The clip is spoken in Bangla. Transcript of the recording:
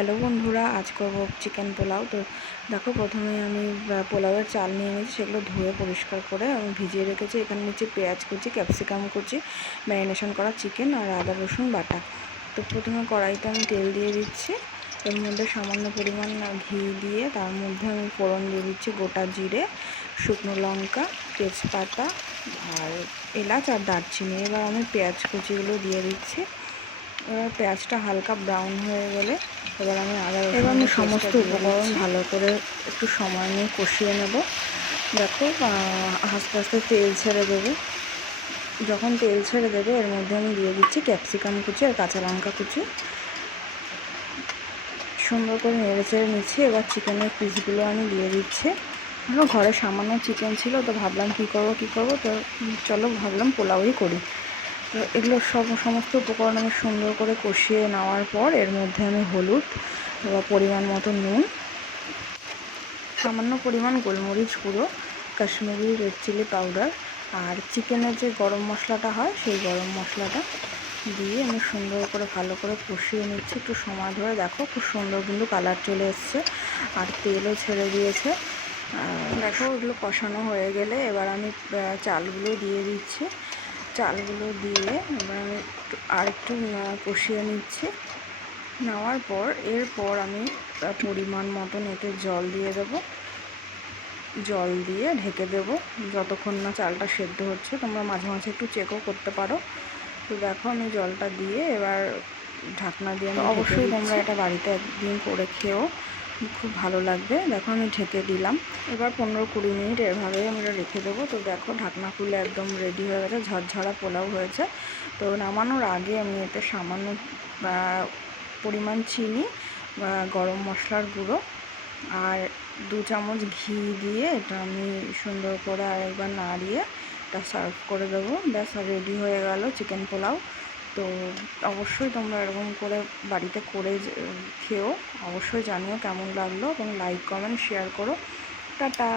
হ্যালো বন্ধুরা, আজ করব চিকেন পোলাও। তো দেখো, প্রথমে আমি পোলাওয়ের চাল নিয়ে নিয়েছি, সেগুলো ধুয়ে পরিষ্কার করে আমি ভিজিয়ে রেখেছি। এখানে নিচে পেঁয়াজ কুচি, ক্যাপসিকাম কুচি, ম্যারিনেশন করা চিকেন আর আদা রসুন বাটা। তো প্রথমে কড়াইতে আমি তেল দিয়ে দিচ্ছি, এর মধ্যে সামান্য পরিমাণ ঘি দিয়ে তার মধ্যে আমি ফোড়ন দিয়ে দিচ্ছি গোটা জিরে, শুকনো লঙ্কা, তেজপাতা আর এলাচ আর দারচিনি। এবার আমি পেঁয়াজ কুচিগুলো দিয়ে দিচ্ছি। এবার পেঁয়াজটা হালকা ব্রাউন হয়ে গেলে এবার আমি সমস্ত উপকরণ ভালো করে একটু সময় নিয়ে কষিয়ে নেব। দেখো, আস্তে আস্তে তেল ছেড়ে দেবে। যখন তেল ছেড়ে দেবে এর মধ্যে আমি দিয়ে দিচ্ছি ক্যাপসিকাম কুচি আর কাঁচা লঙ্কা কুচি। সুন্দর করে নেড়ে চেড়ে নিচ্ছি। এবার চিকেনের পিসগুলো আমি দিয়ে দিচ্ছি। আমার ঘরে সামান্য চিকেন ছিল, তো ভাবলাম কী করবো, তো চলো ভাবলাম পোলাওই করি। তো এগুলো সমস্ত উপকরণ আমি সুন্দর করে কষিয়ে নেওয়ার পর এর মধ্যে আমি হলুদ বা পরিমাণ মতো নুন, সামান্য পরিমাণ গোলমরিচ গুঁড়ো, কাশ্মীরি রেড চিলি পাউডার আর চিকেনের যে গরম মশলাটা হয় সেই গরম মশলাটা দিয়ে আমি সুন্দর করে ভালো করে কষিয়ে নিচ্ছি একটু সময় ধরে। দেখো, খুব সুন্দর কিন্তু কালার চলে এসছে আর তেলও ছেড়ে দিয়েছে। দেখো, ওগুলো কষানো হয়ে গেলে এবার আমি চালগুলো দিয়ে দিচ্ছি। চালগুলো দিয়ে এবার আমি আরেকটু কষিয়ে নিচ্ছি। নেওয়ার পর এরপর আমি পরিমাণ মতন এতে জল দিয়ে দেবো। জল দিয়ে ঢেকে দেবো যতক্ষণ না চালটা সেদ্ধ হচ্ছে। তোমরা মাঝে মাঝে একটু চেকও করতে পারো। তো দেখো, আমি জলটা দিয়ে এবার ঢাকনা দিয়ে অবশ্যই তোমরা এটা বাড়িতে একদিন করে খেও, খুব ভালো লাগবে। দেখো, আমি ঢেকে দিলাম। এবার 15-20 মিনিট এভাবেই আমরা রেখে দেবো। তো দেখো, ঢাকনা খুলে একদম রেডি হয়ে গেছে, ঝরঝরা পোলাও হয়েছে। তো নামানোর আগে আমি এতে সামান্য পরিমাণ চিনি, গরম মশলার গুঁড়ো আর 2 চামচ ঘি দিয়ে এটা আমি সুন্দর করে আরেকবার নাড়িয়ে এটা সার্ভ করে দেবো। ব্যাস, রেডি হয়ে গেল চিকেন পোলাও। তো অবশ্যই তোমরা এরকম করে বাড়িতে করে খেও। অবশ্যই জানিও কেমন লাগলো এবং লাইক কমেন্ট শেয়ার করো। টাটা।